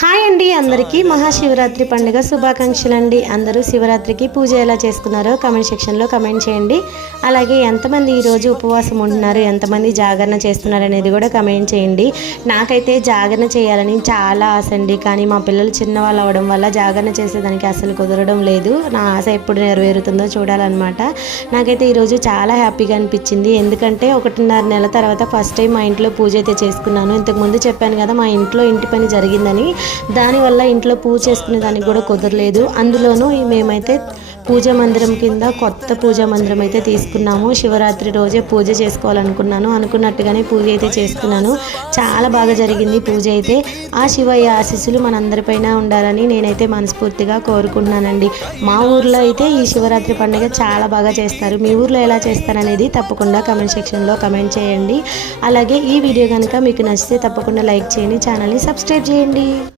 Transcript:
Hi అండి, అందరికీ మహాశివరాత్రి పండుగ శుభాకాంక్షలు అండి. అందరూ శివరాత్రికి పూజ ఎలా చేసుకున్నారో కమెంట్ సెక్షన్లో కమెంట్ చేయండి. అలాగే ఎంతమంది ఈరోజు ఉపవాసం ఉంటున్నారు, ఎంతమంది జాగరణ చేస్తున్నారు అనేది కూడా కమెంట్ చేయండి. నాకైతే జాగరణ చేయాలని చాలా ఆశ అండి, కానీ మా పిల్లలు చిన్నవాళ్ళు అవ్వడం వల్ల జాగరణ చేసేదానికి అసలు కుదరడం లేదు. నా ఆశ ఎప్పుడు నెరవేరుతుందో చూడాలన్నమాట. నాకైతే ఈరోజు చాలా హ్యాపీగా అనిపించింది, ఎందుకంటే 1.5 నెల తర్వాత ఫస్ట్ టైం మా ఇంట్లో పూజ అయితే చేసుకున్నాను. ఇంతకుముందు చెప్పాను కదా, మా ఇంట్లో ఇంటి పని జరిగిందని, దానివల్ల ఇంట్లో పూజ చేసుకునే దానికి కూడా కుదరలేదు. అందులోనూ మేమైతే పూజా మందిరం కింద కొత్త పూజా మందిరం అయితే తీసుకున్నాము. శివరాత్రి రోజే పూజ చేసుకోవాలనుకున్నాను, అనుకున్నట్టుగానే పూజ అయితే చేసుకున్నాను. చాలా బాగా జరిగింది పూజ అయితే. ఆ శివయ్య ఆశీస్సులు మనందరిపైన ఉండాలని నేనైతే మనస్ఫూర్తిగా కోరుకుంటున్నానండి. మా ఊర్లో అయితే ఈ శివరాత్రి పండుగ చాలా బాగా చేస్తారు. మీ ఊర్లో ఎలా చేస్తారనేది తప్పకుండా కమెంట్ సెక్షన్లో కమెంట్ చేయండి. అలాగే ఈ వీడియో కనుక మీకు నచ్చితే తప్పకుండా లైక్ చేయండి, ఛానల్ని సబ్స్క్రైబ్ చేయండి.